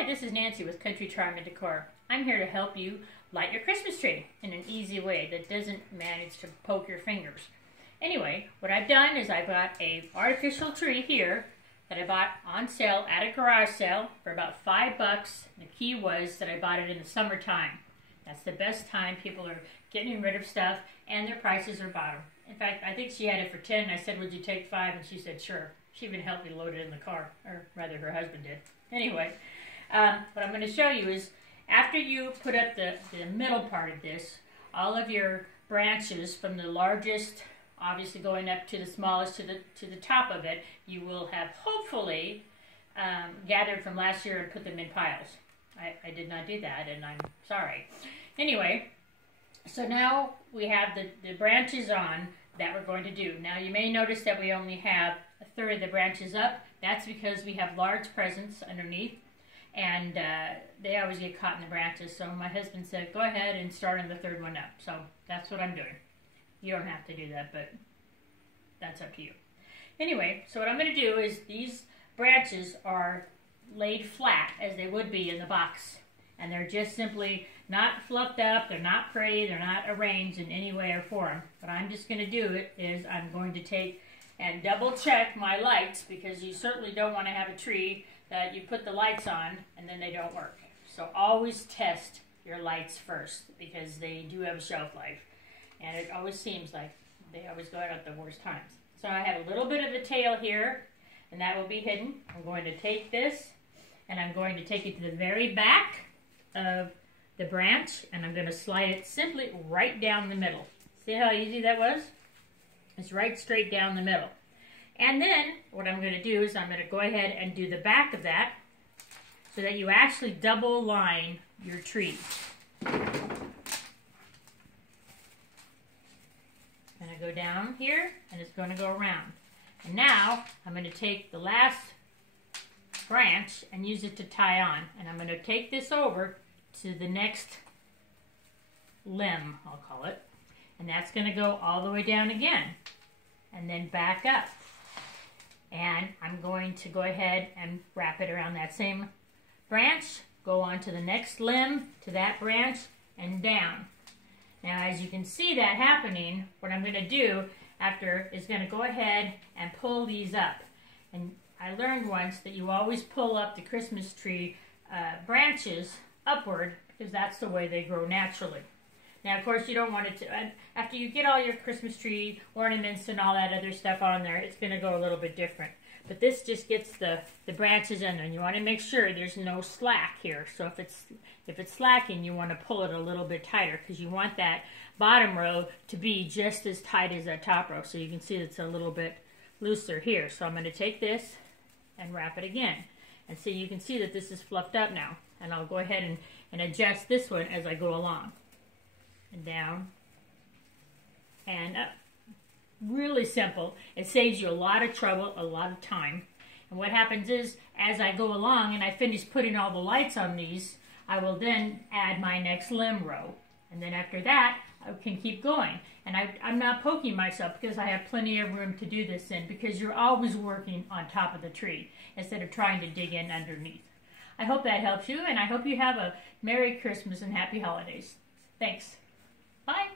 Hi, this is Nancy with Country Charm and Decor. I'm here to help you light your Christmas tree in an easy way that doesn't manage to poke your fingers. Anyway, what I've done is I bought an artificial tree here that I bought on sale at a garage sale for about $5. The key was that I bought it in the summertime. That's the best time. People are getting rid of stuff and their prices are bottom. In fact, I think she had it for 10. I said, would you take 5? And she said, sure. She even helped me load it in the car, or rather her husband did. Anyway, what I'm going to show you is after you put up the middle part of this, all of your branches from the largest, obviously going up to the smallest to the top of it, you will have hopefully gathered from last year and put them in piles. I did not do that, and I'm sorry. Anyway, so now we have the branches on that we're going to do. Now you may notice that we only have a third of the branches up. That's because we have large presents underneath, and they always get caught in the branches. So my husband said, go ahead and start on the third one up. So that's what I'm doing. You don't have to do that, but that's up to you. Anyway, so what I'm going to do is these branches are laid flat as they would be in the box. And they're just simply not fluffed up, they're not pretty, they're not arranged in any way or form. What I'm just going to do is I'm going to take and double check my lights, because you certainly don't want to have a tree that you put the lights on and then they don't work. So always test your lights first, because they do have a shelf life. And it always seems like they always go out at the worst times. So I have a little bit of the tail here, and that will be hidden. I'm going to take this, and I'm going to take it to the very back of the branch, and I'm going to slide it simply right down the middle. See how easy that was? It's right straight down the middle. And then what I'm going to do is I'm going to go ahead and do the back of that so that you actually double line your tree. I'm going to go down here, and it's going to go around. And now I'm going to take the last branch and use it to tie on. And I'm going to take this over to the next limb, I'll call it. And that's going to go all the way down again and then back up. And I'm going to go ahead and wrap it around that same branch, go on to the next limb, to that branch, and down. Now, as you can see that happening, what I'm going to do after is going to go ahead and pull these up. And I learned once that you always pull up the Christmas tree branches upward, because that's the way they grow naturally. Now, of course, you don't want it to, after you get all your Christmas tree ornaments and all that other stuff on there, it's going to go a little bit different. But this just gets the branches in, and you want to make sure there's no slack here. So if it's slacking, you want to pull it a little bit tighter, because you want that bottom row to be just as tight as that top row. So you can see it's a little bit looser here. So I'm going to take this and wrap it again. And so you can see that this is fluffed up now. And I'll go ahead and adjust this one as I go along. And down and up. Really simple. It saves you a lot of trouble, a lot of time. And what happens is, as I go along and I finish putting all the lights on these, I will then add my next limb row. And then after that, I can keep going. And I'm not poking myself, because I have plenty of room to do this in, because you're always working on top of the tree instead of trying to dig in underneath. I hope that helps you, and I hope you have a Merry Christmas and Happy Holidays. Thanks. Bye.